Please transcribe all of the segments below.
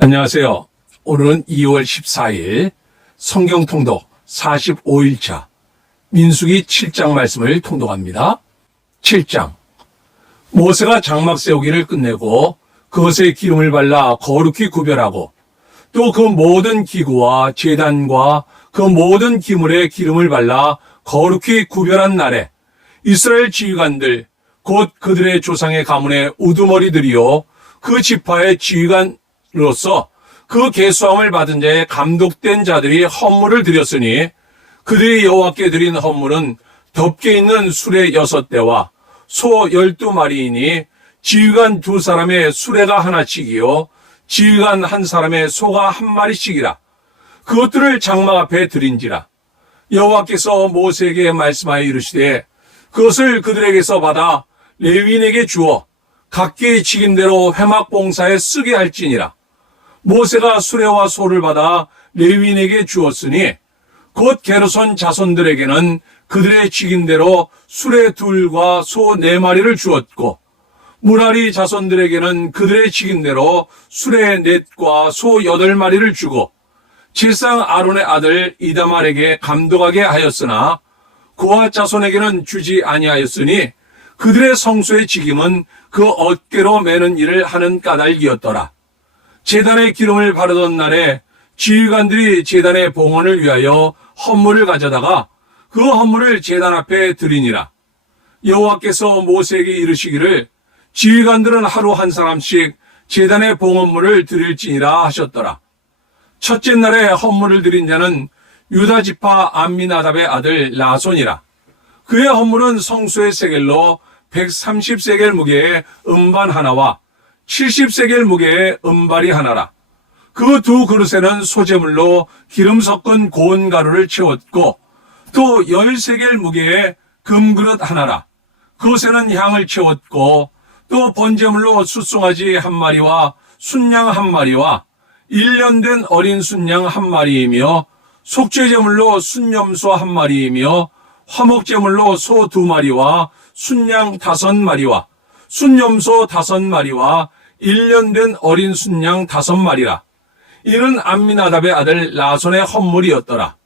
안녕하세요. 오늘은 2월 14일 성경 통독 45일차 민수기 7장 말씀을 통독합니다. 7장. 모세가 장막 세우기를 끝내고 그것에 기름을 발라 거룩히 구별하고 또 그 모든 기구와 제단과 그 모든 기물에 기름을 발라 거룩히 구별한 날에 이스라엘 지휘관들 곧 그들의 조상의 가문의 우두머리들이요 그 지파의 지휘관으로서 그 계수함을 받은 자의 감독된 자들이 헌물을 드렸으니 그들이 여호와께 드린 헌물은 덮개 있는 수레 6대와 소 12마리이니 지휘관 2사람의 수레가 하나씩이요 지휘관 1사람의 소가 1마리씩이라. 그것들을 장막 앞에 드린지라. 여호와께서 모세에게 말씀하여 이르시되 그것을 그들에게서 받아 레위인에게 주어 각기의 직임대로 회막 봉사에 쓰게 할지니라. 모세가 수레와 소를 받아 레위인에게 주었으니 곧 게르손 자손들에게는 그들의 직임대로 수레 2과 소 4마리를 주었고 무라리 자손들에게는 그들의 직임대로 수레 4과 소 8마리를 주고 제사장 아론의 아들 이다말에게 감독하게 하였으나 그와 자손에게는 주지 아니하였으니 그들의 성소의 직임은 그 어깨로 매는 일을 하는 까닭이었더라. 제단에 기름을 바르던 날에 지휘관들이 제단의 봉헌을 위하여 헌물을 가져다가 그 헌물을 제단 앞에 드리니라. 여호와께서 모세에게 이르시기를 지휘관들은 하루 1사람씩 제단의 봉헌물을 드릴지니라 하셨더라. 첫째 날에 헌물을 드린 자는 유다 지파 암미나답의 아들 나손이라. 그의 헌물은 성소의 세겔로 130세겔 무게의 음반 하나와 70세겔 무게의 음발이 하나라. 그 2 그릇에는 소재물로 기름 섞은 고운 가루를 채웠고 또 10세겔 무게의 금그릇 하나라. 그것에는 향을 채웠고 또 번제물로 숫송아지 1마리와 순양 1마리와 1년 된 어린 순양 1마리이며 속죄제물로 순염소 1마리이며 화목제물로 소 2마리와 순양 5마리와 순염소 5마리와 1년 된 어린 순양 5마리라. 이는 암미나답의 아들 나손의 헌물이었더라.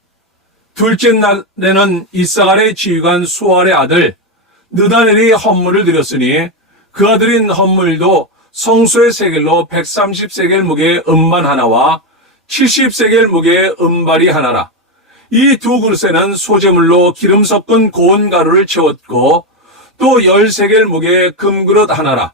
둘째 날에는 이사갈의 지휘관 수알의 아들 느다넬이 헌물을 드렸으니 그가 드린 헌물도 성소의 세겔로 130세겔 무게의 음반 하나와 70세겔 무게의 음발이 하나라. 이 2 그릇에는 소재물로 기름 섞은 고운 가루를 채웠고 또 10세겔 무게의 금그릇 하나라.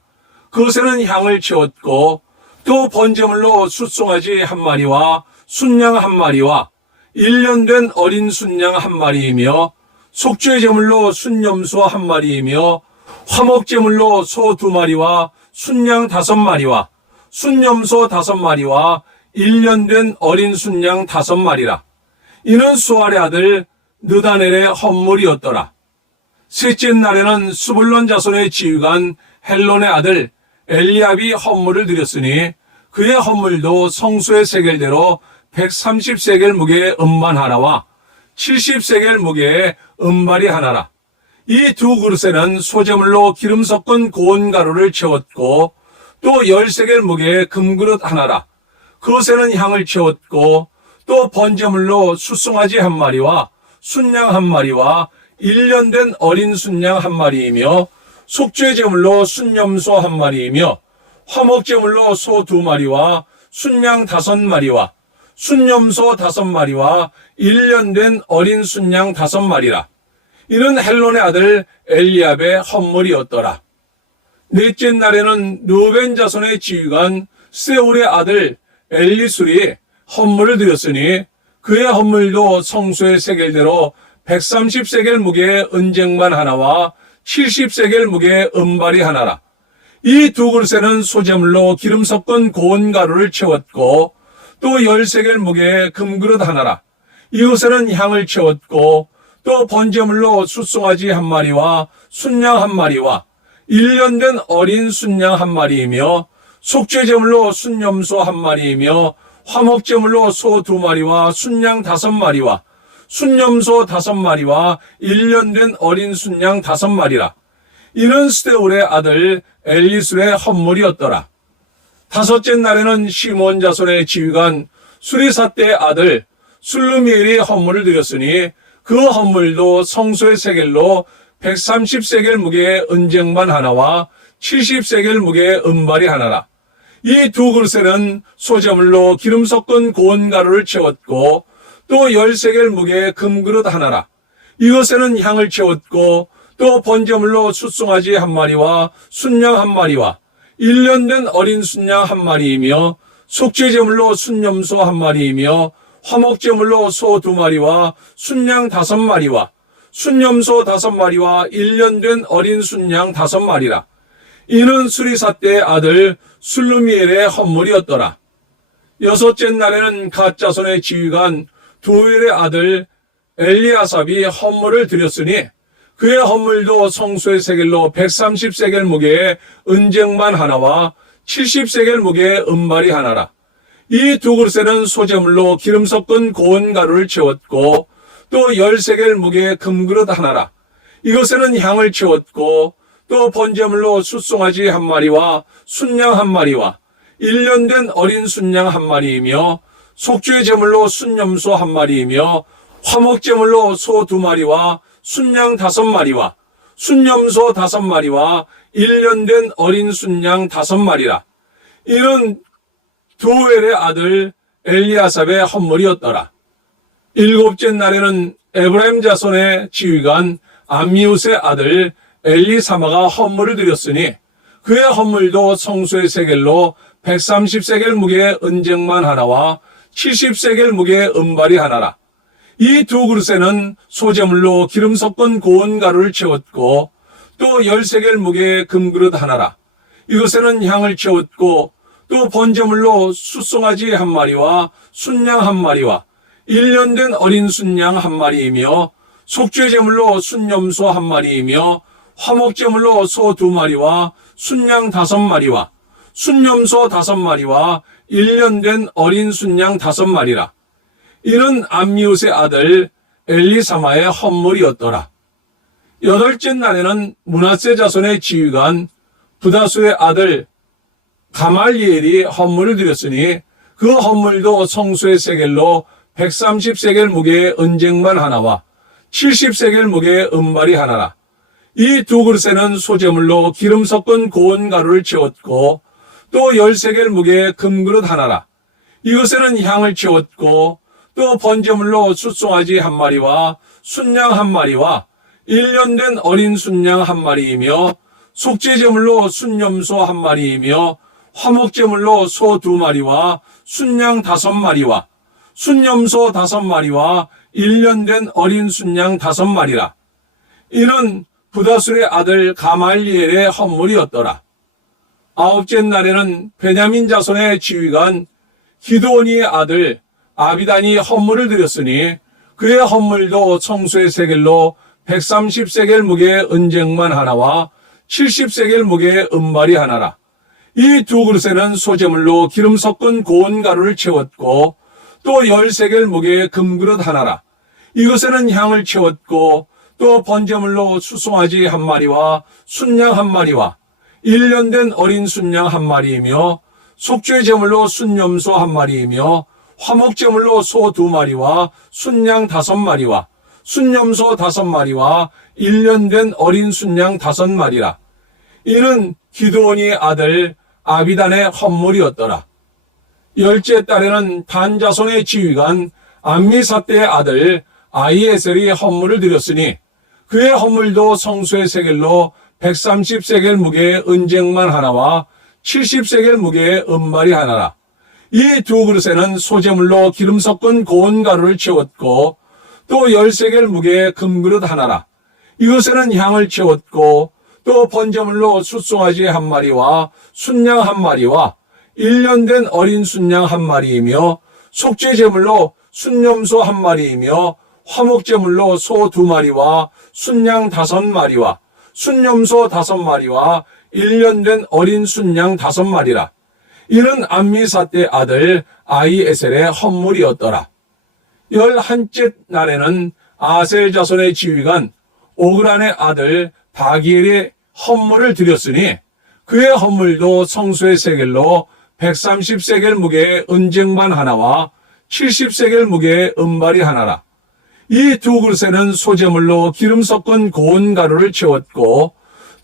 그것에는 향을 채웠고 또 번제물로 숫송아지 1마리와 순양 1마리와 1년 된 어린 순양 1마리이며 속죄제물로 순염소 1마리이며 화목제물로 소 2마리와 순양 5마리와 순염소 5마리와 1년 된 어린 순양 5마리라. 이는 수알의 아들 느다넬의 헌물이었더라. 셋째 날에는 스불론 자손의 지휘관 헬론의 아들 엘리압이 헌물을 드렸으니 그의 헌물도 성소의 세겔대로 130세겔 무게의 음반 하나와 70세겔 무게의 음발이 하나라. 이 2 그릇에는 소재물로 기름 섞은 고운 가루를 채웠고 또 10세겔 무게의 금그릇 하나라. 그것에는 향을 채웠고 또 번제물로 숫송아지 1마리와 순양 1마리와 1년 된 어린 순양 1마리이며 속죄제물로 순염소 1마리이며 화목제물로 소 2마리와 순양 5마리와 순염소 5마리와 1년 된 어린 순양 5마리라. 이는 헬론의 아들 엘리압의 헌물이었더라. 넷째 날에는 르우벤 자손의 지휘관 세울의 아들 엘리술이 헌물을 드렸으니 그의 헌물도 성소의 세겔대로 130세겔 무게의 은쟁반 하나와 70세겔 무게의 음발이 하나라. 이 2 그릇에는 소재물로 기름 섞은 고운 가루를 채웠고 또 10세겔 무게의 금그릇 하나라. 이것에는 향을 채웠고 또 번제물로 숫송아지 1마리와 순양 1마리와 1년 된 어린 순양 1마리이며 속죄제물로 순염소 1마리이며 화목제물로 소 2마리와 순양 5마리와 순염소 5마리와 1년 된 어린 순양 5마리라. 이는 스데울의 아들 엘리술의 헌물이었더라. 다섯째 날에는 시몬 자손의 지휘관 수리사떼의 아들 술루미엘이 헌물을 드렸으니 그 헌물도 성소의 세겔로 130세겔 무게의 은쟁반 하나와 70세겔 무게의 은발이 하나라. 이 두 그릇에는 소재물로 기름 섞은 고운 가루를 채웠고 또 10세겔 무게의 금그릇 하나라. 이것에는 향을 채웠고 또 번제물로 숫송아지 한 마리와 순양 한 마리와 1년 된 어린 순양 한 마리이며 속죄제물로 순염소 한 마리이며 화목제물로 소 2마리와 순양 5마리와 순염소 5마리와 1년 된 어린 순양 5마리라. 이는 수리사떼의 아들 술루미엘의 헌물이었더라. 여섯째 날에는 갓 자손의 지휘관 도엘의 아들 엘리아삽이 헌물을 드렸으니 그의 헌물도 성소의 세겔로 130세겔 무게의 은쟁반 하나와 70세겔 무게의 은발이 하나라. 이 두 그릇에는 소재물로 기름 섞은 고운 가루를 채웠고 또 10세겔 무게의 금그릇 하나라. 이것에는 향을 채웠고 또 번제물로 숫송아지 한 마리와 순양 한 마리와 1년 된 어린 순양 한 마리이며 속죄 제물로 순염소 한 마리이며 화목제물로 소 2마리와 순양 5마리와 순염소 5마리와 1년 된 어린 순양 5마리라. 이는 도엘의 아들 엘리아삽의 헌물이었더라. 일곱째 날에는 에브라임 자손의 지휘관 암미웃의 아들 엘리사마가 헌물을 드렸으니 그의 헌물도 성소의 세겔로 130세겔 무게의 은쟁만 하나와 70세겔 무게의 은발이 하나라. 이 두 그릇에는 소재물로 기름 섞은 고운 가루를 채웠고 또 10세겔 무게의 금그릇 하나라. 이것에는 향을 채웠고 또 번제물로 숫송아지 한 마리와 순양 한 마리와 1년 된 어린 순양 한 마리이며 속죄제물로 순염소 한 마리이며 화목제물로 소 2마리와 순양 5마리와 순염소 5마리와 1년 된 어린 순양 5마리라. 이는 암미웃의 아들 엘리사마의 헌물이었더라. 여덟째 날에는 므낫세 자손의 지휘관 부다수의 아들 가말리엘이 헌물을 드렸으니 그 헌물도 성소의 세겔로 130세겔 무게의 은쟁반 하나와 70세겔 무게의 은발이 하나라. 이 두 그릇에는 소재물로 기름 섞은 고운 가루를 채웠고 또 10세겔 무게의 금그릇 하나라. 이것에는 향을 채웠고 또 번제물로 숫송아지 한 마리와 순양 한 마리와 1년 된 어린 순양 한 마리이며 속죄제물로 순염소 한 마리이며 화목제물로 소 2마리와 순양 5마리와 순염소 5마리와 1년 된 어린 순양 5마리라. 이는 부다술의 아들 가말리엘의 헌물이었더라. 아홉째 날에는 베냐민 자손의 지휘관 기드오니의 아들 아비단이 헌물을 드렸으니 그의 헌물도 성소의 세겔로 130세겔 무게의 은쟁만 하나와 70세겔 무게의 은발이 하나라. 이 두 그릇에는 소재물로 기름 섞은 고운 가루를 채웠고 또 10세겔 무게의 금그릇 하나라. 이것에는 향을 채웠고 또 번제물로 숫송아지 한 마리와 순양 한 마리와 1년 된 어린 순양 한 마리이며 속죄제물로 순염소 한 마리이며 화목제물로 소 2마리와 순양 5마리와 순염소 5마리와 1년 된 어린 순양 5마리라. 이는 기드온의 아들 아비단의 헌물이었더라. 열째 달에는 단 자손의 지휘관 암미사떼의 아들 아히에셀이 헌물을 드렸으니 그의 헌물도 성소의 세겔로 130세겔 무게의 은쟁만 하나와 70세겔 무게의 은발이 하나라. 이 두 그릇에는 소재물로 기름 섞은 고운 가루를 채웠고 또 10세겔 무게의 금그릇 하나라. 이것에는 향을 채웠고 또 번제물로 숫송아지 한 마리와 순양 한 마리와 1년 된 어린 순양 한 마리이며 속죄제물로 순염소 한 마리이며 화목제물로 소 2마리와 순양 5마리와 순염소 5마리와 1년 된 어린 순양 5마리라. 이는 암미사떼 아들 아히에셀의 헌물이었더라. 11째 날에는 아셀 자손의 지휘관 오그란의 아들 바기엘의 헌물을 드렸으니 그의 헌물도 성소의 세겔로 130세겔 무게의 은쟁반 하나와 70세겔 무게의 은발이 하나라. 이 두 그릇에는 소재물로 기름 섞은 고운 가루를 채웠고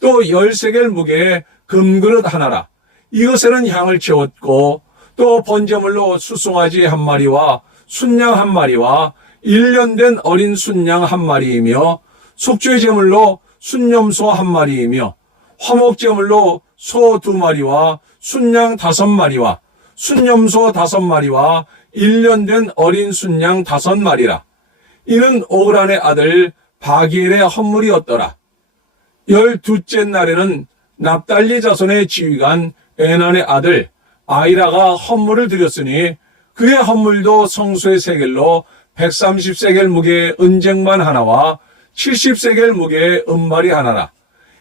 또 10세겔 무게의 금그릇 하나라. 이것에는 향을 채웠고 또 번제물로 수송아지 한 마리와 순양 한 마리와 1년 된 어린 순양 한 마리이며 속죄 제물로 순염소 한 마리이며 화목 제물로 소 2마리와 순양 5마리와 순염소 5마리와 1년 된 어린 순양 5마리라. 이는 오그란의 아들 바기엘의 헌물이었더라. 12째 날에는 납달리 자손의 지휘관 에난의 아들 아이라가 헌물을 드렸으니 그의 헌물도 성소의 세겔로 130세겔 무게의 은쟁반 하나와 70세겔 무게의 은발이 하나라.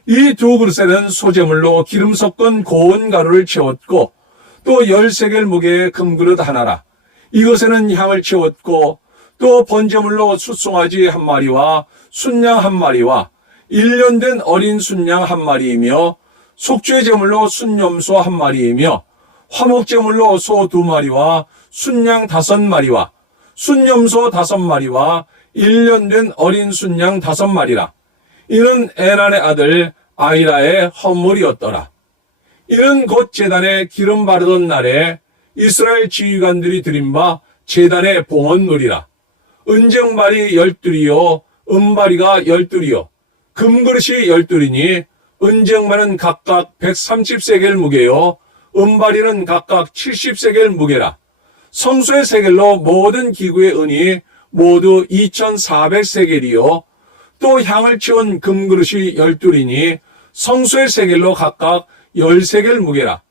이 두 그릇에는 소재물로 기름 섞은 고운 가루를 채웠고 또 10세겔 무게의 금그릇 하나라. 이것에는 향을 채웠고 또 번제물로 숫송아지 한 마리와 순양 한 마리와 1년 된 어린 순양 한 마리이며 속죄 제물로 순염소 한 마리이며 화목 제물로 소 2마리와 순양 5마리와 순염소 5마리와 1년 된 어린 순양 5마리라. 이는 에난의 아들 아이라의 헌물이었더라. 이는 곧 제단에 기름 바르던 날에 이스라엘 지휘관들이 드린 바 제단의 봉헌물이라. 은쟁발이 12이요 은발이가 12이요 금그릇이 12이니 은쟁발은 각각 130세겔 무게요 은발이는 각각 70세겔 무게라. 성소의 세겔로 모든 기구의 은이 모두 2400세겔이요 또 향을 채운 금그릇이 12이니 성소의 세겔로 각각 10세겔 무게라.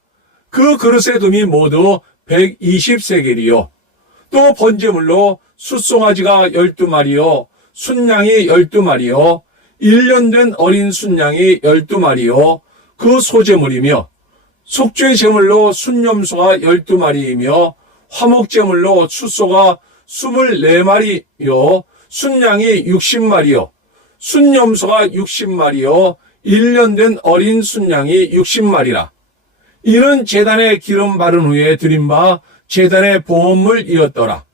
그 그릇의 금이 모두 120세겔이요 또 번제물로 숫송아지가 12마리요 순양이 12마리요 1년 된 어린 순양이 12마리요 그 소제물이며 속죄 제물로 순염소가 12마리이며 화목 제물로 숫소가 24마리요 순양이 60마리요 순염소가 60마리요 1년 된 어린 순양이 60마리라. 이는 제단에 기름 바른 후에 드린 바 제단의 봉헌물이었더라.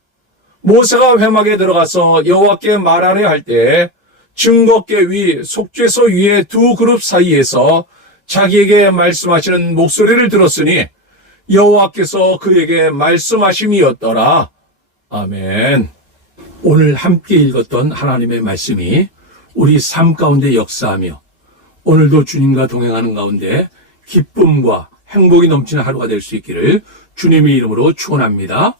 모세가 회막에 들어가서 여호와께 말하려 할 때 증거궤 위 속죄소 위의 두 그룹 사이에서 자기에게 말씀하시는 목소리를 들었으니 여호와께서 그에게 말씀하심이었더라. 아멘. 오늘 함께 읽었던 하나님의 말씀이 우리 삶 가운데 역사하며 오늘도 주님과 동행하는 가운데 기쁨과 행복이 넘치는 하루가 될 수 있기를 주님의 이름으로 축원합니다.